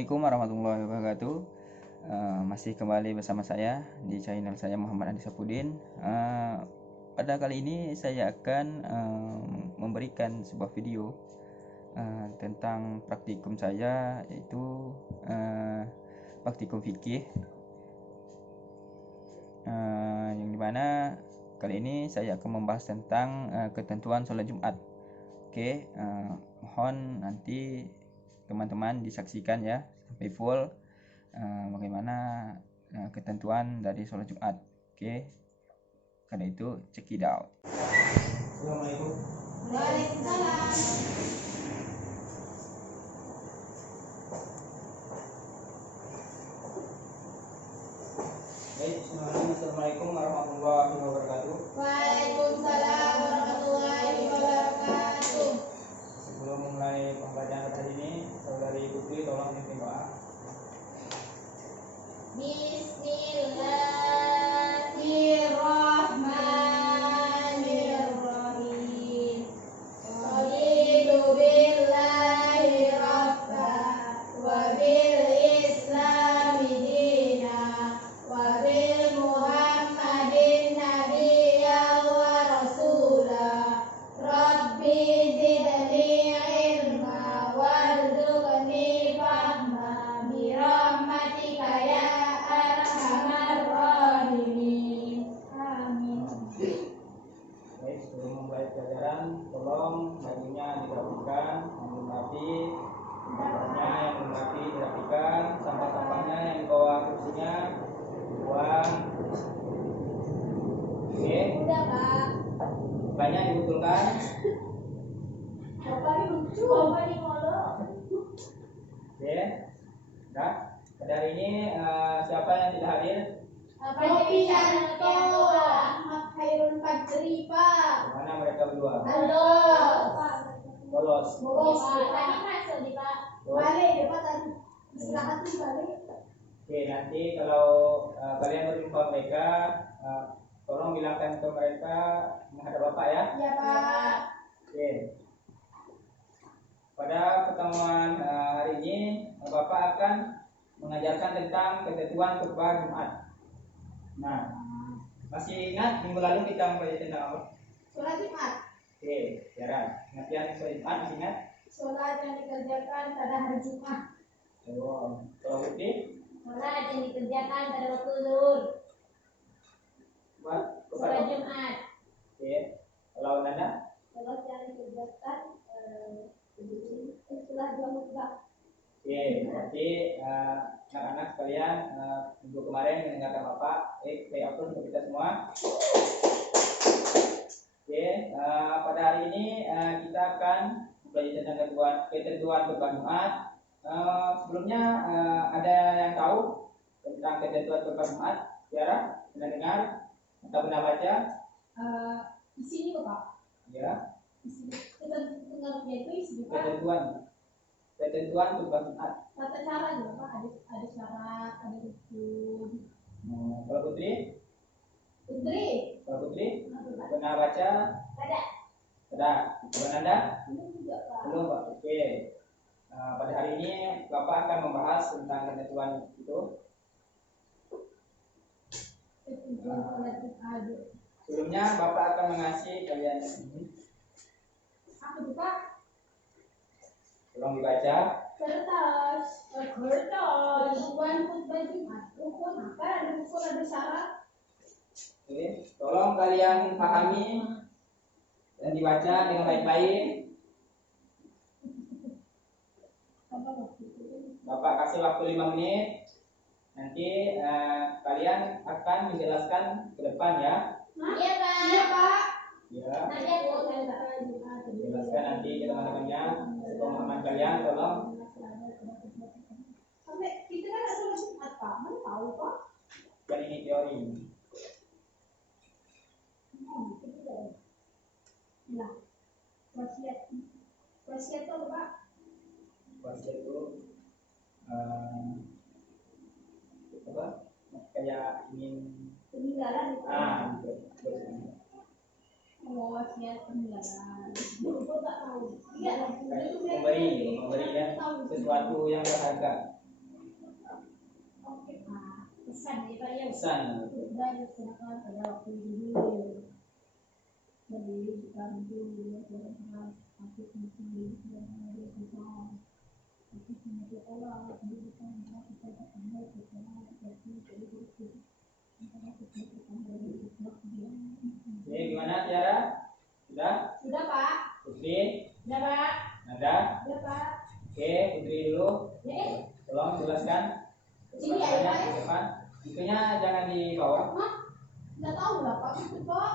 Assalamualaikum warahmatullahi wabarakatuh. Masih kembali bersama saya di channel saya Muhammad Andi Sapudin. Pada kali ini saya akan memberikan sebuah video tentang praktikum saya, yaitu praktikum fikih, yang dimana kali ini saya akan membahas tentang ketentuan sholat Jumat. Oke, mohon nanti teman-teman disaksikan ya sampai full bagaimana ketentuan dari sholat Jumat. Oke, karena itu check it out. Assalamualaikum. Waalaikumsalam. Baik, Assalamualaikum warahmatullahi wabarakatuh. Waalaikumsalam warahmatullahi wabarakatuh. Sebelum mulai pembacaan pada ini, saudari Putri tolong pimpin doa. Bismillahirrahmanirrahim. Raditu billahi rabba wa bil islami dina wa bil muhammadin nabiyya wa rasula. Rabbi zidni ilma warzuqni fahma bi rahmatika ya arhamar rahimin. Amin. Baik, sebelum memulai pelajaran, tolong bajunya dirapikan, yang belum rapi, tempatnya yang belum rapi dirapikan, sampah-sampahnya yang di bawah kursinya buang. Oke, Udah, Pak. banyak dibetulkan. Bapak ini lucu. Bapak ini ngolok. Oke, dah. Pada hari ini siapa yang tidak hadir? Nopianto, Ahmad Khairul Fajri, Pak. Mana mereka berdua? Halo. Bolos. Bolos. Tadi masuk di Pak. Balik, ya Pak tadi. Silakan tuh balik. Oke, nanti kalau kalian berjumpa mereka, tolong bilangkan ke mereka menghadap Bapak ya. Ya Pak. Oke. Pada pertemuan hari ini, Bapak akan mengajarkan tentang ketentuan khutbah Jumat. Nah, masih ingat minggu lalu kita mempelajari tentang apa? Sholat Jumat. Oke, siaran. Pengertian sholat Jumat masih ingat? Sholat yang dikerjakan pada hari Jumat. Kalau putih, Sholat yang dikerjakan pada waktu zuhur. buat Sholat Jumat. Oke. Kalau Nanda? Sholat yang dikerjakan setelah dua khutbah. Oke, berarti anak-anak sekalian minggu kemarin mendengarkan Bapak, play untuk kita semua. Oke, pada hari ini kita akan belajar tentang ketentuan khutbah Jumat. Sebelumnya ada yang tahu tentang ketentuan khutbah Jumat? Tiara, pernah dengar atau pernah baca? Di sini kok Pak. Ya. Di sini. Ketentuannya itu isi Pak. Ketentuan khutbah Jumat. Tata cara juga Pak. Ada syarat, ada rukun. Kalau Putri? Putri. Kalau Putri? Ada. Pernah baca? Ada. Kalau Nanda? Belum juga Pak. Belum, Pak. Oke. Pada hari ini Bapak akan membahas tentang ketentuan itu. Ketentuan sholat Jumat. Sebelumnya Bapak akan mengasih kalian ini. Apa tuh Pak? Tolong dibaca. Kertas. Ketentuan khutbah Jumat. Rukun apa? Ada rukun, ada syarat. Oke. Tolong kalian pahami dan dibaca dengan baik-baik. Bapak kasih waktu 5 menit. Nanti kalian akan menjelaskan ke depan ya. Iya Pak. Iya Pak. Ya. Nanti aku Jelaskan nanti ke teman-temannya. Pemahaman kalian tolong. Sampai kita kan ada sholat Jumat Pak. Mana tahu Pak? Dan ini teori. Nah, wasiat itu apa Pak? Wasiat itu apa? Kayak ingin Peninggalan itu. Betul. Oh, wasiat peninggalan. Aku tak tahu. Iya, Memberi ya sesuatu yang berharga. Pesan ya Pak ya. Pesan. Dan laksanakan pada waktu dulu. Berdiri di kampung dia berharap aku sendiri dan ada kita. Aku sendiri Allah berikan kita ketemu kita seperti itu. Oke, gimana Tiara? Sudah? Sudah Pak. Putri? Sudah Pak. Nanda? Sudah Pak. Oke, Putri dulu. Tolong jelaskan. Sini ya, Di depan. Itunya jangan di bawah. Nggak tahu lah Pak. Itu Pak.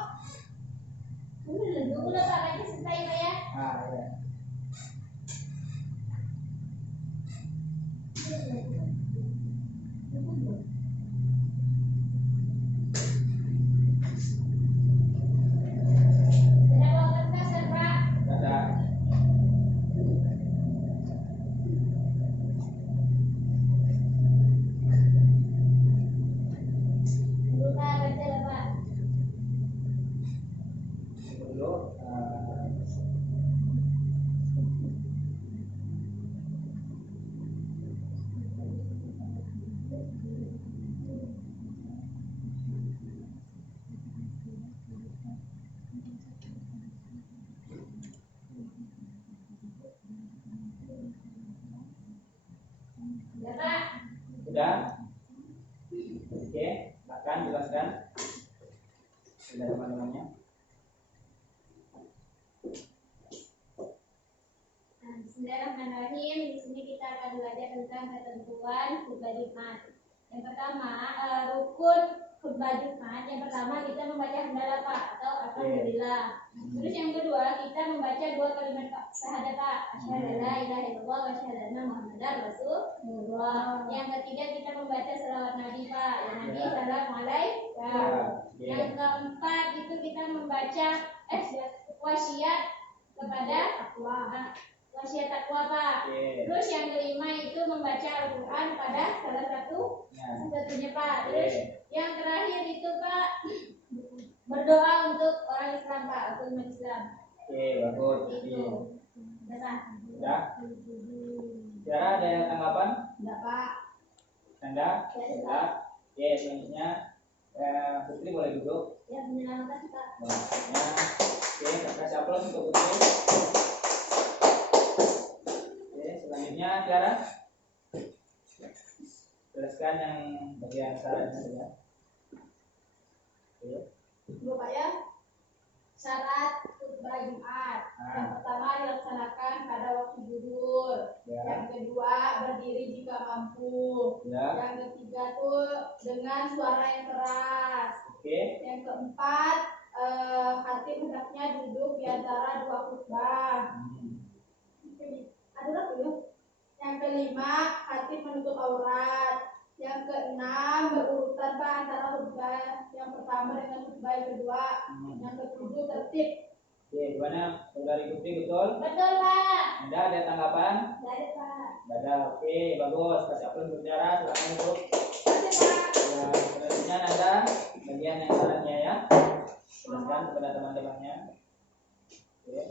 Ini udah Pak lagi selesai Pak ya. Ah, ya. Sudah bawa kertas kan Pak? Ada. Buka baca lah Pak. Dulu. Sudah Pak. Sudah? Oke, silakan jelaskan. Sudah teman-temannya. Bismillahirrahmanirrahim. Di sini kita akan belajar tentang ketentuan khutbah Jumat. Yang pertama, rukun khutbah Jumat. Yang pertama kita membaca hamdalah Pak atau alhamdulillah. Terus yang kedua kita membaca dua kalimat syahadat Pak. Asyhadu an la ilaha illallah wa asyhadu anna Muhammadar Rasulullah. Yang ketiga kita membaca selawat Nabi Pak. Ya Nabi salam alaikum. Yang keempat itu kita membaca wasiat kepada wasiat takwa Pak. Terus yang kelima itu membaca Al-Quran pada salah satunya Pak. Terus yang terakhir itu Pak berdoa untuk orang Islam Pak, untuk umat Islam. Oke, bagus. Itu. Sudah? Tiara ada tanggapan? Enggak Pak. Anda? Sudah? Oke, selanjutnya Putri boleh duduk. Ya, menyelamatkan Pak. Oke, kasih aplaus untuk Putri. Oke, selanjutnya Tiara. Jelaskan yang bagian syaratnya saja. Oke. Dua Pak ya. Syarat khutbah Jumat. Yang pertama dilaksanakan pada waktu zuhur. Yang kedua berdiri jika mampu. Yang ketiga tuh dengan suara yang keras. Yang keempat khatib hendaknya duduk di antara dua khutbah. Ada lagi ya. Yang kelima khatib menutup aurat. Yang keenam berurutan Pak antara khutbah yang pertama dengan khutbah yang kedua. Yang ketujuh tertib. Oke, gimana saudari Putri, betul? Betul Pak. Ada tanggapan? Ada Pak. Ada. Oke, bagus. Kasih aplaus untuk Tiara. Silakan duduk. Ada Pak. Ya, selanjutnya ada bagian yang syaratnya ya. Jelaskan kepada teman-temannya. Oke.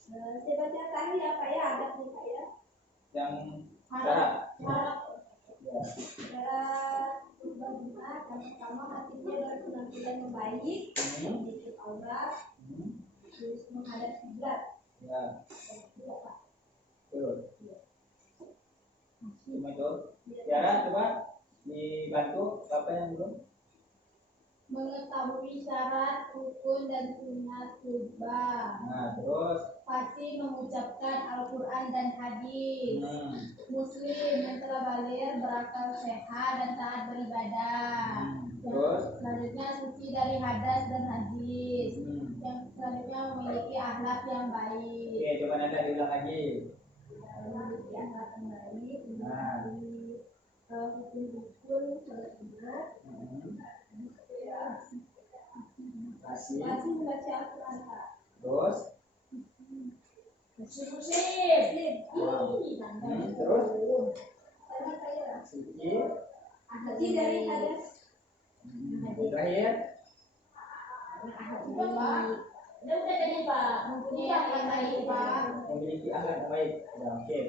Saya baca tadi ya Pak ya, ada nih Pak ya. Yang syarat. Syarat. Ya. Syarat khutbah Jumat yang pertama hatinya berpenampilan yang baik, menutup aurat, terus menghadap kiblat. Ya. Iya Pak. Betul. Cuma itu. Tiara, coba dibantu siapa yang belum? Mengetahui syarat, rukun dan sunat khutbah. Nah, terus Pasti mengucapkan Al-Quran dan hadis. Muslim yang telah balik, berakal sehat dan taat beribadah. Terus Selanjutnya suci dari hadas dan najis. Yang selanjutnya memiliki akhlak yang baik. oke, coba Nanda diulang lagi. Memiliki akhlak yang baik. Nah. Hukum-hukum sholat Jumat. Kasih. Masih membaca Al-Quran Pak. Terus Muslim. terus suci. Haji dari hadas. Terakhir. Udah tadi Pak, mempunyai akhlak baik Pak. Memiliki akhlak yang baik. Ya, oke.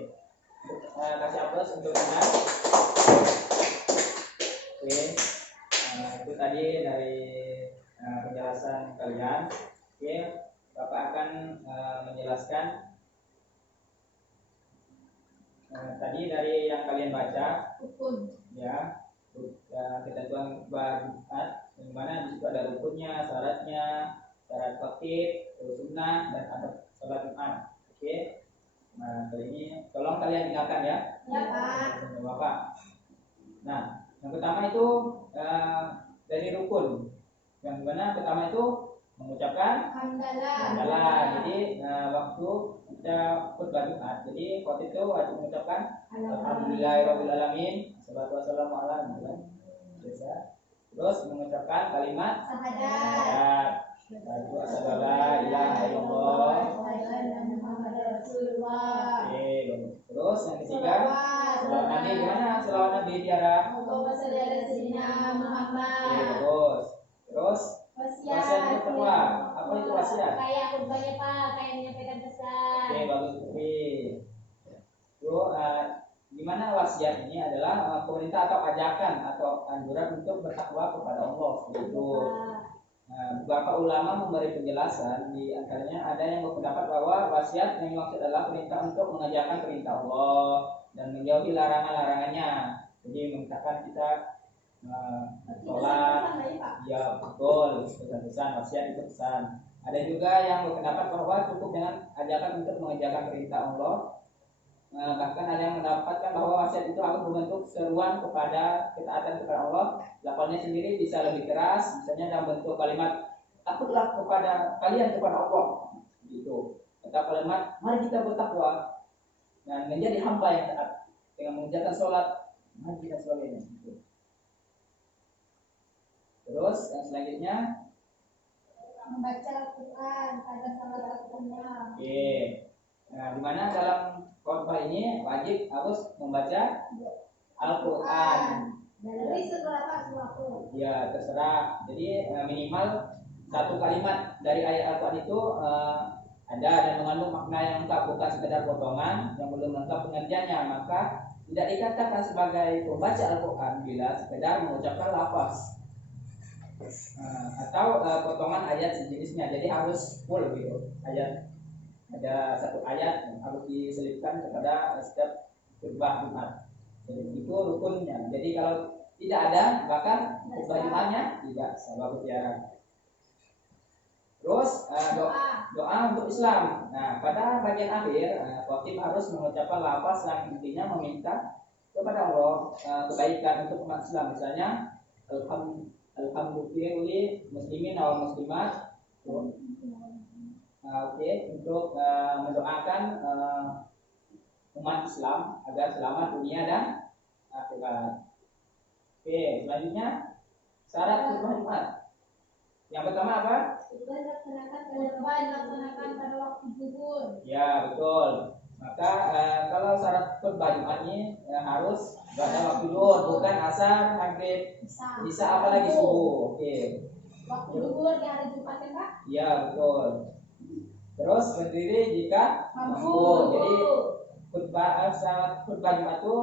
Kasih aplaus untuk Anda. Oke. itu tadi dari penjelasan kalian. Oke, Bapak akan menjelaskan tadi dari yang kalian baca, ya, ketentuan Jumat, yang mana di situ ada rukunnya, syaratnya, syarat khatib, sunnah, dan adab sholat Jumat. Oke. Nah, kali ini tolong kalian dengarkan ya. Ya, Pak. Bapak. Nah, yang pertama itu dari rukun. Yang mana pertama itu mengucapkan hamdalah. Jadi waktu kita khutbah Jumat, jadi khotib itu wajib mengucapkan alhamdulillahirabbil alamin, wassalatu wassalamu ala biasa. Terus mengucapkan kalimat syahadat. Asyhadu alla ilaha illallah. Oke, terus yang ketiga, selawat Nabi. Gimana selawat Nabi Tiara? Terus wasiat itu apa? Apa itu wasiat? Kayak khutbahnya Pak, kayak menyampaikan pesan. Oke, bagus sekali. Gimana wasiat ini adalah perintah atau ajakan atau anjuran untuk bertakwa kepada Allah. Itu. Beberapa ulama memberi penjelasan, di antaranya ada yang berpendapat bahwa wasiat yang dimaksud adalah perintah untuk mengerjakan perintah Allah dan menjauhi larangan-larangannya. Jadi mengatakan kita sholat, ya betul, pesan-pesan wasiat itu pesan. Ada juga yang berpendapat bahwa cukup dengan ajakan untuk mengerjakan perintah Allah. Bahkan ada yang mendapatkan bahwa wasiat itu harus berbentuk seruan kepada ketaatan kepada Allah. Lafalnya sendiri bisa lebih keras, misalnya dalam bentuk kalimat takutlah kepada kalian kepada Allah, gitu. Atau kalimat mari kita bertakwa dan menjadi hamba yang taat dengan mengerjakan sholat, mari kita sholatnya. Gitu. Terus yang selanjutnya membaca Al-Quran pada salat waktunya. Oke. Nah, di mana dalam khotbah ini wajib harus membaca Al-Quran. Dari seberapa waktu? Ya, terserah. Jadi minimal satu kalimat dari ayat Al-Quran itu ada dan mengandung makna yang lengkap, bukan sekedar potongan yang belum lengkap pengertiannya. Maka tidak dikatakan sebagai pembaca Al-Quran bila sekedar mengucapkan lafaz atau potongan ayat sejenisnya. Jadi harus full gitu ayat. Ada satu ayat yang harus diselipkan kepada setiap khutbah Jumat. Jadi itu rukunnya. Jadi kalau tidak ada, bahkan khutbah Jumatnya tidak sah bersiaran. Terus doa untuk Islam. Nah, pada bagian akhir khotib harus mengucapkan lafaz yang intinya meminta kepada Allah kebaikan untuk umat Islam. Misalnya alhamdulillah muslimin wal muslimat. Oke, untuk mendoakan umat Islam agar selamat dunia dan akhirat. Oke, selanjutnya syarat khutbah Jumat. Yang pertama apa? Dilaksanakan pada waktu zuhur. Ya, betul. Maka kalau syarat khutbah Jumat ini harus pada waktu zuhur, bukan asar, maghrib, bisa apalagi subuh. Oke. Waktu zuhur di hari Jumat ya Pak? Ya, betul. Terus berdiri jika mampu. Jadi saat khutbah Jumat itu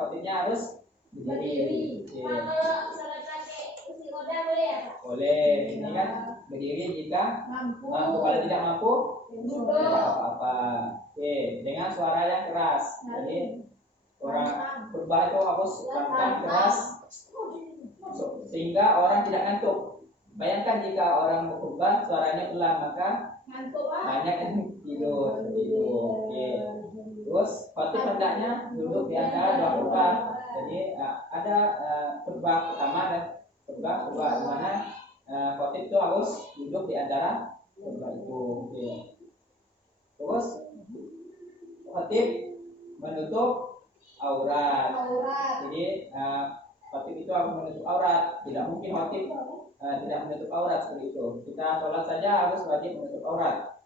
khotibnya harus berdiri. Kalau misalnya pakai kursi roda boleh ya Pak? Boleh. Ini kan berdiri jika mampu. Kalau tidak mampu, tidak apa-apa. Oke, dengan suara yang keras. Jadi orang khutbah itu harus lantang keras sehingga orang tidak ngantuk. Bayangkan jika orang berkhutbah suaranya pelan, maka banyak yang tidur seperti itu. Oke. Terus khotib hendaknya duduk di antara dua khutbah. Jadi ada khutbah pertama dan khutbah kedua, di mana khotib itu harus duduk di antara khutbah itu. Oke. Terus khotib menutup aurat. Jadi khotib itu harus menutup aurat. Tidak mungkin khotib tidak menutup aurat seperti itu. Kita sholat saja harus wajib menutup aurat.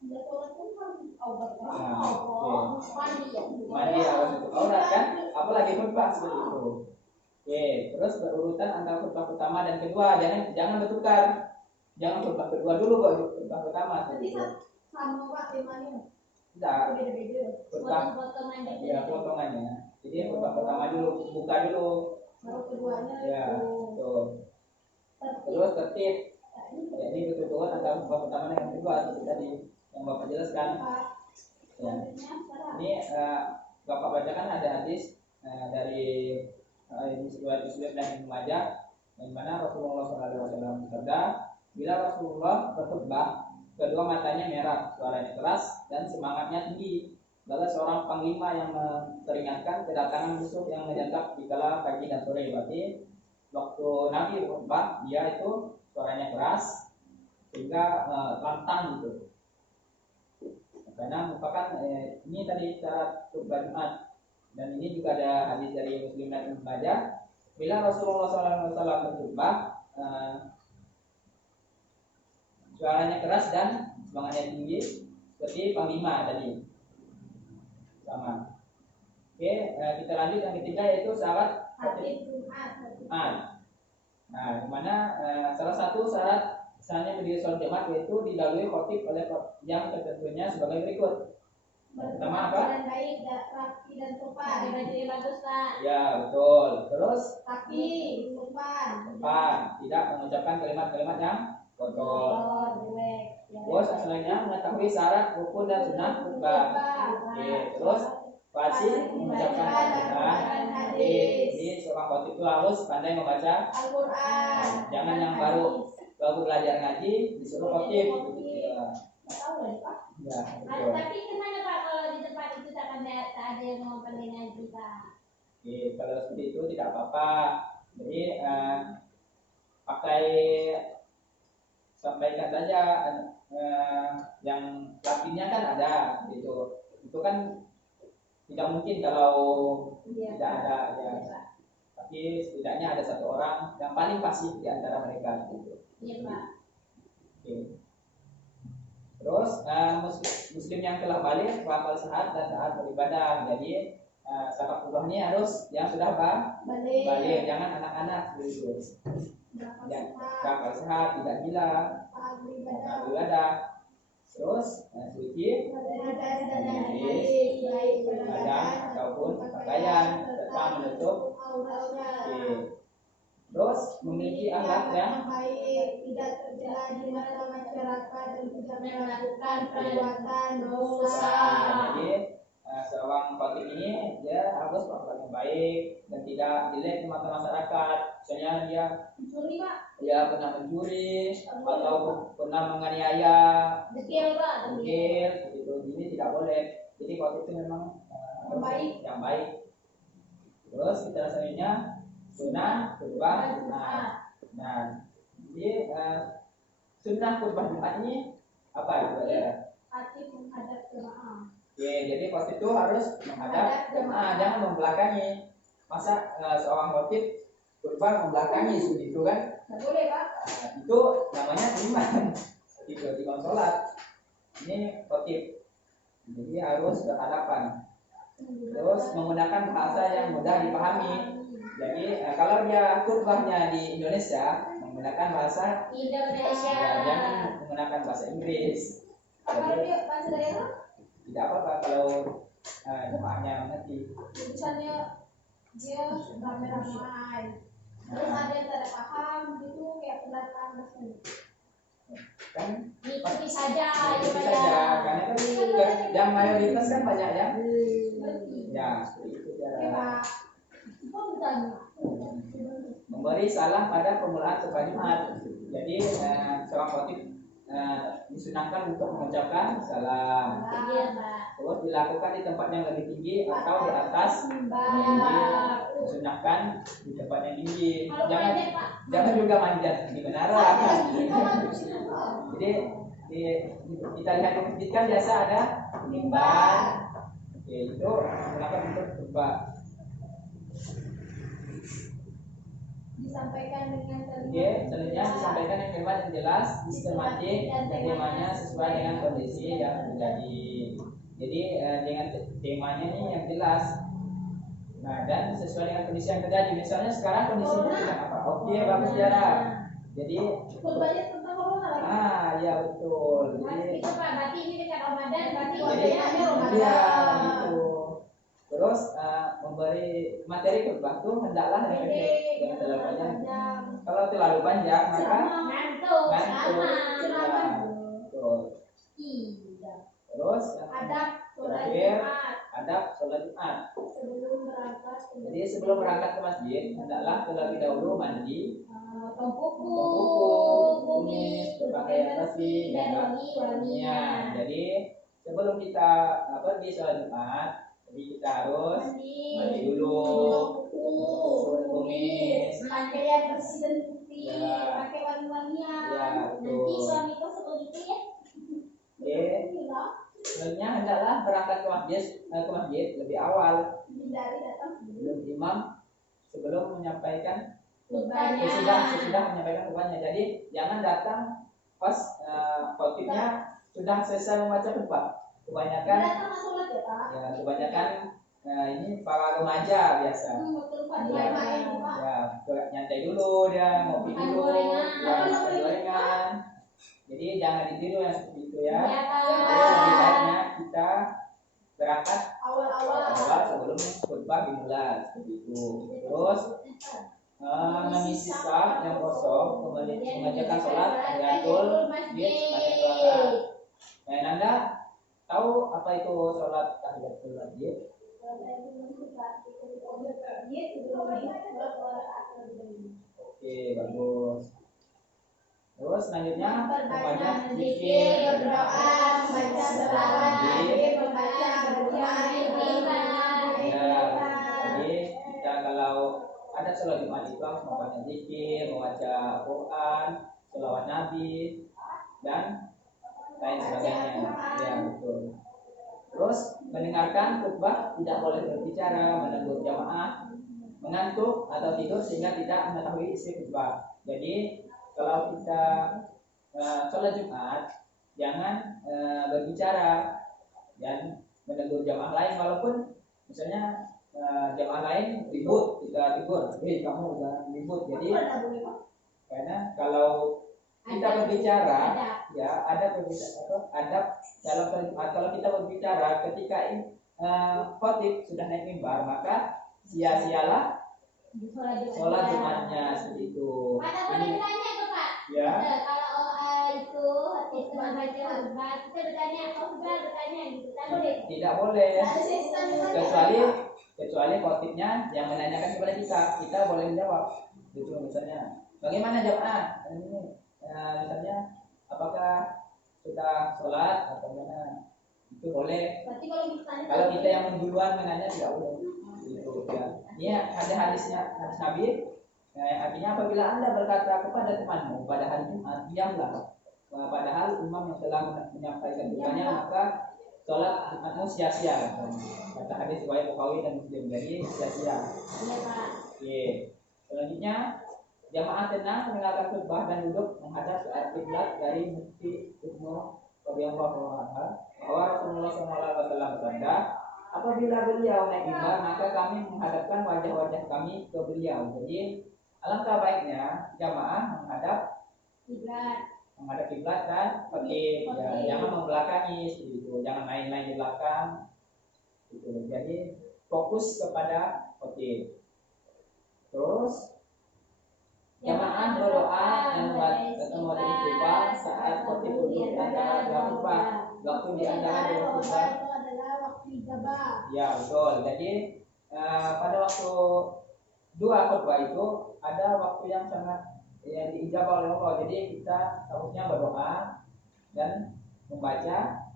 Mandi harus menutup aurat kan? Apalagi khutbah seperti itu. Oke, terus berurutan antara khutbah pertama dan kedua. Jangan bertukar. Jangan khutbah kedua dulu baru khutbah pertama. Sama Pak temanya. Tidak. Beda-beda. Potongannya. Ya, potongannya. Jadi khutbah pertama dulu, buka dulu. Baru keduanya. Ya, betul. terus tertib. Jadi betul-betul antara bab pertama dengan kedua seperti tadi yang Bapak jelaskan. Ya. Ini Bapak bacakan ada hadis dari riwayat Muslim dan Ibnu Majah, yang mana Rasulullah SAW bersabda, bila Rasulullah berkhutbah, kedua matanya merah, suaranya keras, dan semangatnya tinggi. Lalu seorang panglima yang memperingatkan kedatangan musuh yang menyergap di kala pagi dan sore. Berarti waktu Nabi berkhutbah, dia itu suaranya keras sehingga lantang gitu. Karena merupakan ini tadi syarat khutbah Jumat. Dan ini juga ada hadis dari Muslim dan Ibnu Majah. Bila Rasulullah SAW berkhutbah, suaranya keras dan semangatnya tinggi seperti panglima tadi. Sama. Oke, kita lanjut yang ketiga yaitu syarat khotib Jumat. Nah, dimana salah satu syarat misalnya berdiri sholat Jumat yaitu dilalui khotib oleh yang tertentunya sebagai berikut. Pertama apa? Dan baik, rapi dan sopan. Baju bagus Pak. Ya betul. Terus Rapi, sopan. Tidak mengucapkan kalimat-kalimat yang kotor. Terus selanjutnya mengetahui syarat rukun dan sunnah khutbah. Oke, terus fasih mengucapkan Al-Quran. Jadi seorang khotib itu harus pandai membaca Al-Quran. Jangan yang baru belajar ngaji disuruh khotib. Tahu ya Pak? Ya, betul. Tapi gimana Pak kalau di tempat itu tak ada yang mau pandai ngaji Pak? Oke, kalau seperti itu tidak apa-apa. Jadi pakai sampaikan saja yang lakinya kan ada gitu. Itu kan tidak mungkin kalau tidak ada ya. Tapi setidaknya ada satu orang yang paling fasih di antara mereka gitu. Iya Pak. Oke. Terus muslim yang telah balik, wakal sehat dan taat beribadah. Jadi sahabat kubah ini harus yang sudah balik, jangan anak-anak gitu. Yang wakal sehat, tidak gila, taat beribadah. Terus suci, badan ataupun pakaian serta menutup. Terus memiliki akhlak yang baik, tidak tercela di mata masyarakat dan tidak melakukan perbuatan dosa. Jadi seorang khotib ini dia harus berakhlak yang baik dan tidak jelek di mata masyarakat. Misalnya dia Mencuri Pak. Ya pernah mencuri atau pernah menganiaya, Dekil Pak. dekil, begitu. Ini tidak boleh. Jadi khotib itu memang yang baik. Terus kita selanjutnya sunnah khutbah Jumat. Nah, jadi sunnah khutbah Jumat ini apa itu ya? Hati menghadap jemaah. Oke, jadi khotib itu harus menghadap jemaah, jangan membelakangi. Masa seorang khotib khutbah membelakangi begitu kan? Tidak boleh Pak. Itu namanya imam. Itu imam sholat. Ini khotib. Jadi harus berhadapan. Terus menggunakan bahasa yang mudah dipahami. Jadi kalau dia khutbahnya di Indonesia menggunakan bahasa Indonesia. Ya, jangan menggunakan bahasa Inggris. Kalau dia bahasa daerah, Tidak apa-apa kalau jemaahnya mengerti. tulisannya dia ramai-ramai. Terus ada yang tidak paham gitu kayak pendatang bahasa. Kan Ikuti saja, itu saja. Karena kan yang mayoritas kan banyak ya. Ya, seperti itu cara. Memberi salam pada pemulaan khutbah Jumat. Jadi seorang khotib disunahkan untuk mengucapkan salam. Terus dilakukan di tempat yang lebih tinggi atau di atas. Jadi disunahkan di tempat yang tinggi. Jangan juga manjat di menara. Jadi kita lihat di masjid kan biasa ada mimbar. Oke, itu silakan untuk khutbah. Disampaikan dengan selanjutnya disampaikan yang kalimat yang jelas, sistematik, dan temanya sesuai dengan kondisi yang terjadi. Jadi dengan temanya ini yang jelas. Nah, dan sesuai dengan kondisi yang terjadi. Misalnya sekarang kondisinya sedang apa? Oke, bagus ya. Jadi khutbahnya tentang corona lagi. ya betul. Jadi kita Pak, berarti ini dekat Ramadan, berarti Jadi ada Ramadan. iya gitu. Terus Terus memberi materi khutbah itu hendaklah yang pendek, jangan terlalu panjang. Kalau terlalu panjang maka ngantuk. ngantuk. Ya, betul. Terus yang Adab sholat terakhir, Jumat. adab sholat Jumat. Sebelum berangkat ke Jadi sebelum berangkat ke masjid hendaklah terlebih dahulu mandi, potong kuku, kumis, berpakaian bersih dan wangi-wangian. Jadi sebelum kita pergi sholat Jumat, jadi kita harus mandi dulu, kumis, pakaian bersih dan putih, Ya. pakai wangi-wangian. Ya, betul. Nanti suami kau seperti itu ya. Oke. Sebenarnya hendaklah berangkat ke masjid lebih awal Hindari datang sebelum imam sebelum menyampaikan khutbahnya. sesudah menyampaikan khutbahnya. Jadi jangan datang pas khotibnya sudah selesai membaca khutbah. Kebanyakan Datang sholat ya Pak. ya kebanyakan ini para remaja biasa. Betul Pak. Ya, nyantai dulu dia, ngopi Makan dulu, gorengan. ya, makan gorengan. Jadi jangan ditiru yang seperti itu ya. Ya, Pak. Jadi lebih baiknya kita berangkat Awal-awal. sebelum khutbah dimulai seperti itu. Terus mengisi saf yang kosong, mengerjakan sholat tahiyatul masjid banyak rakaat. Dan Anda tahu apa itu sholat tahiyatul masjid? Oke, bagus. Terus selanjutnya membaca zikir, berdoa, membaca selawat, membaca Ya, jadi kita kalau ada sholat Jumat itu harus membaca zikir, membaca Quran, selawat Nabi, dan lain sebagainya. Ya, betul. Terus mendengarkan khutbah, tidak boleh berbicara, menegur jamaah, mengantuk atau tidur sehingga tidak mengetahui isi khutbah. Jadi kalau kita sholat Jumat jangan berbicara dan menegur jamaah lain, walaupun misalnya jamaah lain ribut, kita tegur, kamu udah ribut. Jadi karena kalau kita berbicara, ya ada adab dalam sholat Jumat. Kalau kita berbicara ketika khotib sudah naik mimbar, maka sia-sialah sholat Jumatnya seperti itu. Ada Ini bertanya tuh Pak. ya. Kalau itu khotib membaca khutbah, kita bertanya, kau sudah bertanya gitu, tak boleh. Tidak boleh. Kecuali khotibnya yang menanyakan kepada kita boleh menjawab. Gitu misalnya, bagaimana jamaah? Ini misalnya apakah sudah sholat atau mana? Itu boleh. Berarti Kalau kita yang duluan menanya tidak boleh. Gitu ya. Ini ada hadisnya, hadis Nabi. Artinya apabila Anda berkata kepada temanmu pada hari Jumat, diamlah. Padahal imam yang telah menyampaikan khutbahnya, maka sholat Jumatmu sia-sia. Kata hadis riwayat Bukhari dan Muslim, jadi sia-sia. Iya Pak. Oke. Selanjutnya jamaah tenang mendengarkan khutbah dan duduk menghadap ke arah kiblat dari Mufti Ibnu radhiyallahu anhu bahwa Rasulullah SAW bersabda, apabila beliau naik mimbar maka kami menghadapkan wajah-wajah kami ke beliau. Jadi alangkah baiknya jamaah menghadap kiblat dan pergi, ya, jangan membelakangi gitu, jangan main-main di belakang gitu. Jadi fokus kepada khotib. Terus jamaah berdoa dan membaca istighfar saat khotib duduk di antara dua khutbah. Waktu di antara dua khutbah adalah waktu ijabah. ya betul. Jadi pada waktu dua khutbah itu ada waktu yang sangat diijabah oleh Allah. Jadi kita harusnya berdoa dan membaca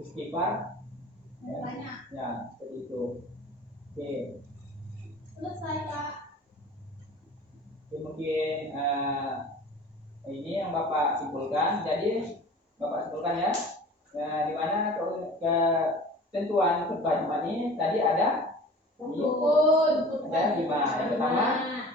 istighfar ya seperti itu. Oke. Selesai Pak. Oke, mungkin ini yang Bapak simpulkan. Jadi Bapak simpulkan ya, di mana ketentuan khutbah Jumat ini tadi ada ada 5. Yang pertama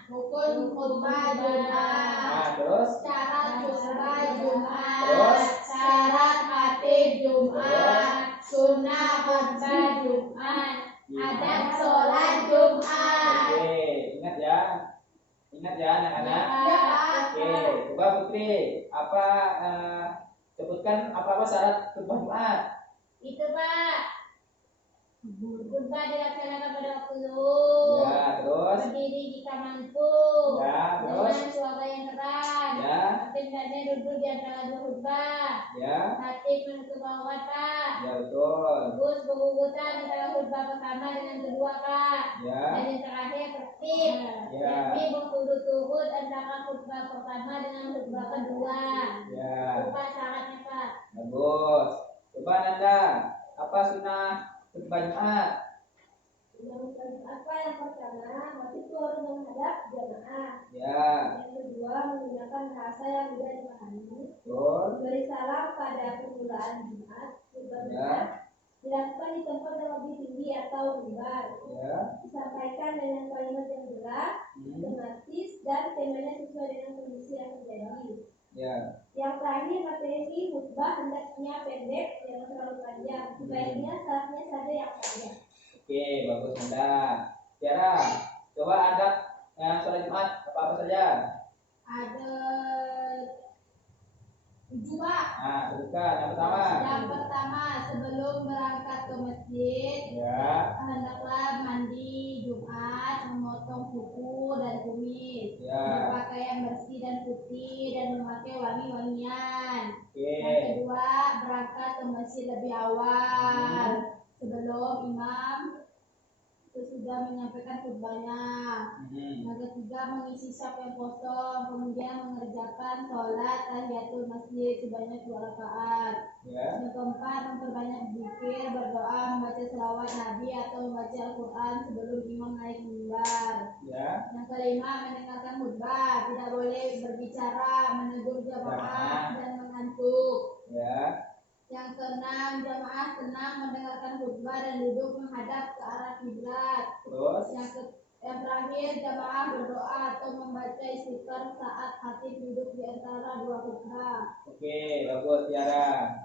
rukun khutbah Jumat. Nah, terus Syarat khutbah Jumat. Terus? Syarat khatib Jumat. Sunnah khutbah Jumat. Adab sholat Jumat. Oke, ingat ya anak-anak. Ya Pak. Oke, coba Putri, apa sebutkan apa syarat khutbah Jumat? Itu Pak. Khutbah dilaksanakan pada waktu zuhur. Ya, terus. Berdiri jika mampu. Ya, terus. Dengan suara yang terang. Ya. Khatib hendaknya duduk di antara dua khutbah. Ya. Khatib menutup aurat, Pak. Ya, betul. Terus berurutan antara khutbah pertama dengan kedua, Pak. Ya. Dan yang terakhir tertib. Ya. Yakni berturut-turut antara khutbah pertama dengan khutbah kedua. Ya. Lupa syaratnya, Pak. Bagus. Coba Nanda, apa sunnah khutbah Jumat? Apa yang pertama, masih turun menghadap jamaah. Ya. Yang kedua, menggunakan bahasa yang mudah dipahami. Betul. Beri salam pada permulaan Jumat. Ya. Dilakukan di tempat yang lebih tinggi atau mimbar. Ya. Disampaikan dengan kalimat yang jelas, sistematis, dan temanya sesuai dengan kondisi yang terjadi. Ya. Yang terakhir, materi khutbah hendaknya pendek, jangan terlalu panjang. Sebaiknya syaratnya saja yang panjang. Oke, bagus Nanda. Tiara, coba adab sholat Jumat apa saja? Ada 7, Pak. Nah, sebutkan yang pertama. Yang pertama, sebelum berangkat ke masjid, Ya. hendaklah mandi Jumat, memotong kuku dan kumis, Ya. berpakaian bersih dan putih, dan memakai wangi-wangian. Oke. Yang kedua, berangkat ke masjid lebih awal, sebelum imam sesudah menyampaikan khutbahnya. Yang ketiga, mengisi saf yang kosong, kemudian mengerjakan sholat tahiyatul masjid sebanyak 2 rakaat. Ya. Yang keempat, memperbanyak zikir, berdoa, membaca selawat Nabi atau membaca Al-Quran sebelum imam naik mimbar. Ya. Yang kelima, mendengarkan khutbah, tidak boleh berbicara, menegur jamaah dan mengantuk. Ya. Yang keenam, jamaah tenang mendengarkan khutbah dan duduk menghadap ke arah kiblat. Terus. Yang terakhir, jamaah berdoa atau membaca istighfar saat khatib duduk di antara dua khutbah. Oke, bagus Tiara.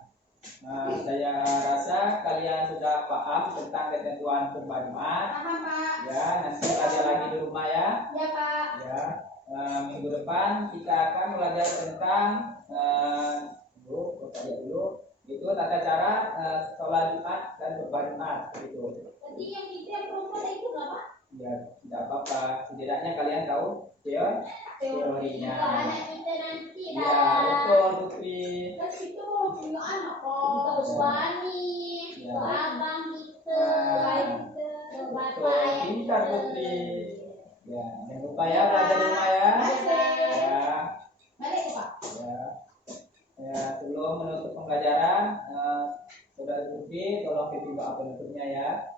Saya rasa kalian sudah paham tentang ketentuan khutbah Jumat. Paham, Pak? Ya, nanti belajar lagi di rumah ya. Ya, Pak. Ya. Minggu depan kita akan belajar tentang dulu itu tata cara sholat Jumat dan khutbah Jumat itu. Tadi yang perempuan itu nggak, Pak? Ya, tidak apa-apa. Setidaknya kalian tahu teorinya. Anak kita nanti Ya, lah. betul Putri. Kan kita mau punya anak kok. Untuk suami, Ya. untuk abang kita, ke bapak Betul, ayah pintar kita. Putri. Ya, jangan lupa ya belajar di rumah ya. Ya, Balik, Pak. ya. Ya, sebelum menutup pembelajaran, Saudara Putri, tolong pimpin doa penutupnya ya.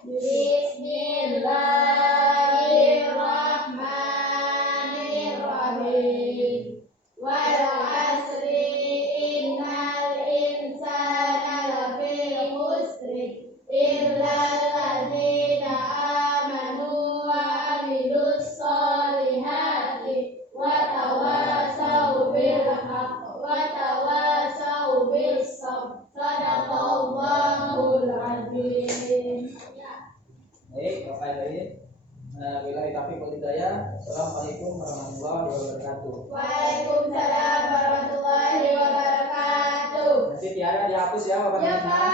Bismillahirrahmanirrahim. Wal asri innal insana lafi khusr illa alladzina amanu wa amilus solihati wa tawasaw bil haqq wa tawasaw bis sabr. Sadaqallahul azim. Baik, Bapak Ibu. Bila ditaufiq wal hidayah. Assalamualaikum warahmatullahi wabarakatuh. Waalaikumsalam warahmatullahi wabarakatuh. Nanti Tiara dihapus ya Bapak. Ya, Pak.